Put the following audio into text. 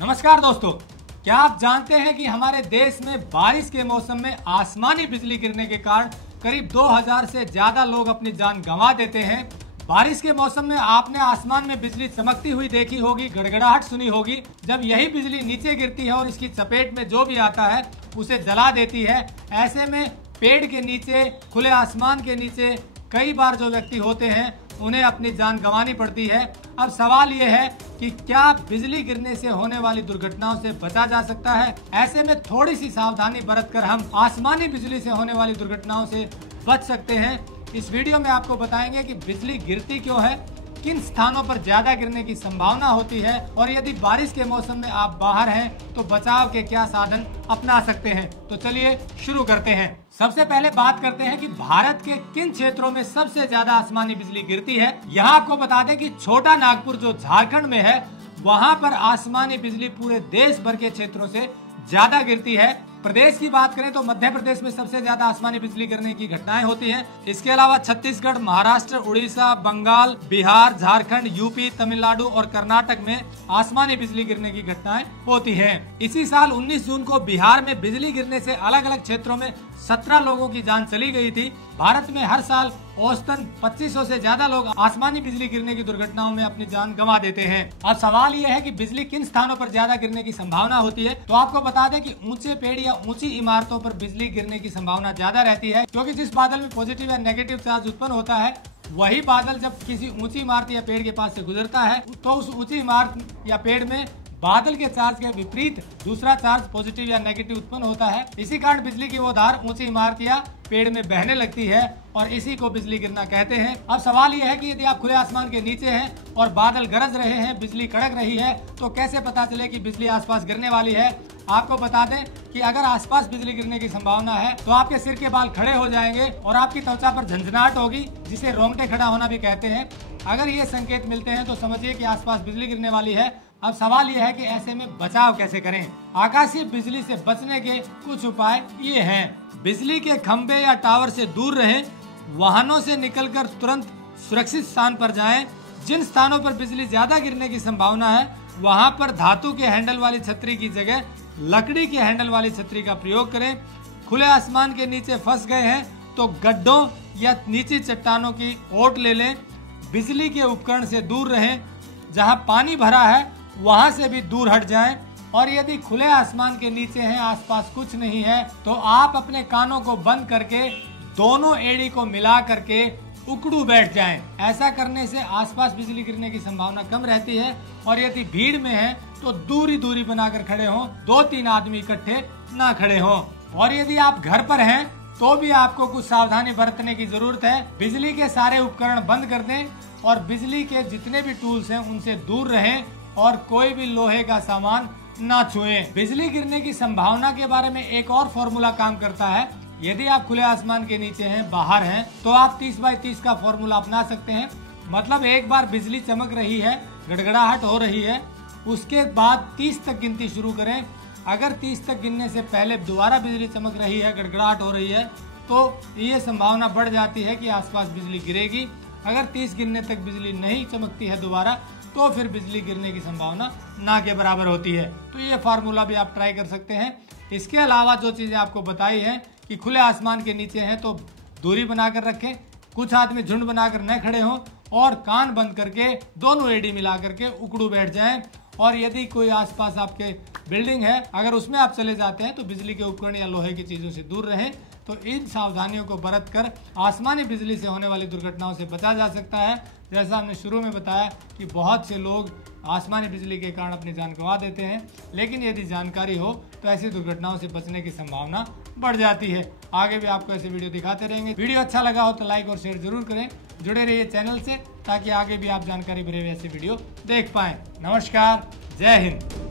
नमस्कार दोस्तों, क्या आप जानते हैं कि हमारे देश में बारिश के मौसम में आसमानी बिजली गिरने के कारण करीब 2000 से ज्यादा लोग अपनी जान गंवा देते हैं। बारिश के मौसम में आपने आसमान में बिजली चमकती हुई देखी होगी, गड़गड़ाहट सुनी होगी। जब यही बिजली नीचे गिरती है और इसकी चपेट में जो भी आता है उसे जला देती है। ऐसे में पेड़ के नीचे, खुले आसमान के नीचे कई बार जो व्यक्ति होते हैं उन्हें अपनी जान गंवानी पड़ती है। अब सवाल ये है कि क्या बिजली गिरने से होने वाली दुर्घटनाओं से बचा जा सकता है। ऐसे में थोड़ी सी सावधानी बरतकर हम आसमानी बिजली से होने वाली दुर्घटनाओं से बच सकते हैं। इस वीडियो में आपको बताएंगे कि बिजली गिरती क्यों है, किन स्थानों पर ज्यादा गिरने की संभावना होती है और यदि बारिश के मौसम में आप बाहर हैं तो बचाव के क्या साधन अपना सकते हैं। तो चलिए शुरू करते हैं। सबसे पहले बात करते हैं कि भारत के किन क्षेत्रों में सबसे ज्यादा आसमानी बिजली गिरती है। यहाँ आपको बता दें कि छोटा नागपुर जो झारखंड में है, वहाँ पर आसमानी बिजली पूरे देश भर के क्षेत्रों से ज्यादा गिरती है। प्रदेश की बात करें तो मध्य प्रदेश में सबसे ज्यादा आसमानी बिजली गिरने की घटनाएं होती हैं। इसके अलावा छत्तीसगढ़, महाराष्ट्र, उड़ीसा, बंगाल, बिहार, झारखंड, यूपी, तमिलनाडु और कर्नाटक में आसमानी बिजली गिरने की घटनाएं होती हैं। इसी साल 19 जून को बिहार में बिजली गिरने से अलग अलग क्षेत्रों में 17 लोगों की जान चली गई थी। भारत में हर साल औसतन 2500 से ज्यादा लोग आसमानी बिजली गिरने की दुर्घटनाओं में अपनी जान गंवा देते हैं। अब सवाल यह है कि बिजली किन स्थानों पर ज्यादा गिरने की संभावना होती है। तो आपको बता दें कि ऊंचे पेड़ या ऊंची इमारतों पर बिजली गिरने की संभावना ज्यादा रहती है, क्योंकि जिस बादल में पॉजिटिव या नेगेटिव चार्ज उत्पन्न होता है, वही बादल जब किसी ऊंची इमारत या पेड़ के पास से गुजरता है तो उस ऊंची इमारत या पेड़ में बादल के चार्ज के विपरीत दूसरा चार्ज पॉजिटिव या नेगेटिव उत्पन्न होता है। इसी कारण बिजली की वो धार ऊंची इमारत या पेड़ में बहने लगती है और इसी को बिजली गिरना कहते हैं। अब सवाल यह है कि यदि आप खुले आसमान के नीचे हैं और बादल गरज रहे हैं, बिजली कड़क रही है, तो कैसे पता चले कि बिजली आसपास गिरने वाली है। आपको बता दें कि अगर आसपास बिजली गिरने की संभावना है तो आपके सिर के बाल खड़े हो जाएंगे और आपकी त्वचा पर झंझनाहट होगी, जिसे रोंगटे खड़ा होना भी कहते हैं। अगर ये संकेत मिलते हैं तो समझिए कि आसपास बिजली गिरने वाली है। अब सवाल यह है कि ऐसे में बचाव कैसे करें। आकाशीय बिजली से बचने के कुछ उपाय ये हैं। बिजली के खंभे या टावर से दूर रहें, वाहनों से निकलकर तुरंत सुरक्षित स्थान पर जाएं। जिन स्थानों पर बिजली ज्यादा गिरने की संभावना है वहां पर धातु के हैंडल वाली छतरी की जगह लकड़ी के हैंडल वाली छतरी का प्रयोग करें। खुले आसमान के नीचे फंस गए हैं तो गड्ढों या नीची चट्टानों की ओट ले लें। बिजली के उपकरण से दूर रहें, जहां पानी भरा है वहां से भी दूर हट जाएं। और यदि खुले आसमान के नीचे हैं, आसपास कुछ नहीं है, तो आप अपने कानों को बंद करके दोनों एड़ी को मिला करके उकड़ू बैठ जाएं। ऐसा करने से आसपास बिजली गिरने की संभावना कम रहती है। और यदि भीड़ में है तो दूरी बनाकर खड़े हों, 2-3 आदमी इकट्ठे ना खड़े हों। और यदि आप घर पर हैं तो भी आपको कुछ सावधानी बरतने की जरूरत है। बिजली के सारे उपकरण बंद कर दें और बिजली के जितने भी टूल्स हैं उनसे दूर रहें और कोई भी लोहे का सामान ना छुएं। बिजली गिरने की संभावना के बारे में एक और फॉर्मूला काम करता है। यदि आप खुले आसमान के नीचे हैं, बाहर हैं, तो आप 30/30 का फॉर्मूला अपना सकते हैं। मतलब एक बार बिजली चमक रही है, गड़गड़ाहट हो रही है, उसके बाद 30 तक गिनती शुरू करें। अगर 30 तक गिनने से पहले दोबारा बिजली चमक रही है, गड़गड़ाहट हो रही है, तो ये संभावना बढ़ जाती है कि आसपास बिजली गिरेगी। अगर 30 गिनने तक बिजली नहीं चमकती है दोबारा, तो फिर बिजली गिरने की संभावना ना के बराबर होती है। तो ये फार्मूला भी आप ट्राई कर सकते हैं। इसके अलावा जो चीजें आपको बताई है कि खुले आसमान के नीचे हैं तो दूरी बनाकर रखें, कुछ आदमी झुंड बनाकर न खड़े हों और कान बंद करके दोनों एड़ी मिला करके उकड़ू बैठ जाएं। और यदि कोई आसपास आपके बिल्डिंग है, अगर उसमें आप चले जाते हैं तो बिजली के उपकरण या लोहे की चीजों से दूर रहें। तो इन सावधानियों को बरत कर आसमानी बिजली से होने वाली दुर्घटनाओं से बचा जा सकता है। जैसा हमने शुरू में बताया कि बहुत से लोग आसमानी बिजली के कारण अपनी जान गंवा देते हैं, लेकिन यदि जानकारी हो तो ऐसी दुर्घटनाओं से बचने की संभावना बढ़ जाती है। आगे भी आपको ऐसे वीडियो दिखाते रहेंगे। वीडियो अच्छा लगा हो तो लाइक और शेयर जरूर करें। जुड़े रहिए चैनल से ताकि आगे भी आप जानकारी भरे हुए ऐसे वीडियो देख पाएं। नमस्कार, जय हिंद।